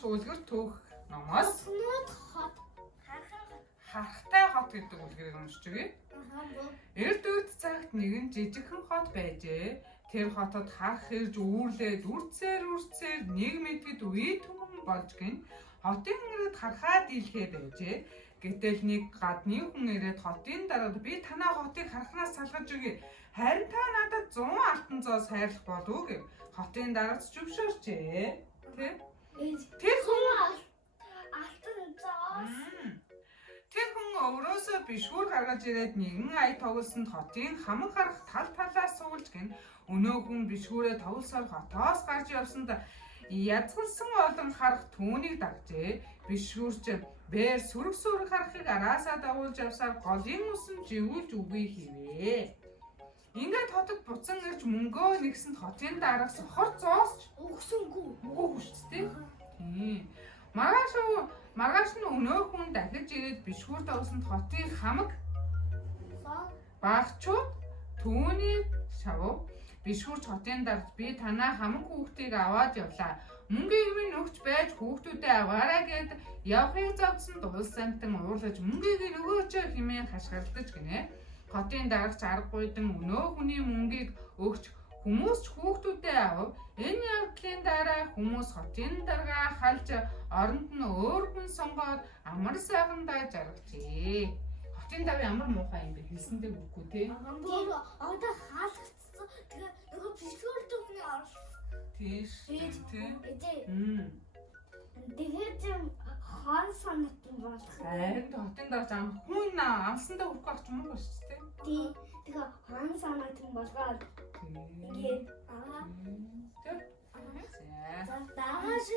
шүүлгэр түүх номоос хот харахтай хот гэдэг үлгэрийг уншиж өгье. Эрд үед цагт нэгэн жижигхэн хот байжээ. Тэр хотод харах ирж үүрлээд үрцээр нэг мэтгэд үе түмэн болж гин хотын ирээд харахад дийлхээ байжээ. Гэтэл нэг гадны хүн ирээд хотын дараад би танаа хотыг харахнаас салгаж өгье. Харин та надад 100 алтан зоо сайрлах болов уу гэв. Хотын дараач зөвшөөрчээ. Тэр хүн алтан зоо тэр хүн өөрөөсөө бишгүүр гаргаж ирээд нэгэн ая тоглосонд хотын хамаг харах тал талаас суулж гин өнөө хүн бишгүүрээ тоглосоор хотоос гарч явсанд язгалсан олон харах түүнийг дагжээ. Бишгүүр ч бээр сүрэг харахыг араасаа дагуулж явсаар голын усан живүүлж үгүй хийвээ. Ингээд хотод буцан ирж мөнгөө нэгсэнд хотын дараагч хор зоосч өгсөнгүй шүү дээ. Маргааш нь өнөө хүн дахиж ирээд бишгүүр тоглосонд хотын хамаг багчууд түүнийг шавв. Бишгүүрч хотын дарж би танаа хамаг хүүхдийг аваад явлаа. Мөнгөийг минь өгч байж хүүхдүүдээ аваарай гэд явахыг завдсан дуулс сантан уурлаж мөнгөийг нөгөөч хэмээн хашгирдаж гинэ. Хотын дарагч аргагүйдэн өнөө хүний мөнгийг өгч хүмүүс ч хүүхдүүдээ авав. Энэ явдлын дараа хүмүүс хотын даргаа халж оронд нь өөр хүн сонгоод амар сайхандаа жаргажээ. Хотын давь ямар муухай юм бэ хэлсэндээ үгүй те. Одоо хаалгацсан. Тэгээ нөгөө бишгүүр төгний орлоо. Тийш. Тэгээд хон санагдсан бол. Харин хотын дараач ам хүн амсандаа хүрэх байх юм уу шүү дээ. Тэгээ хон санагдсан болгоод ингээд За. дааш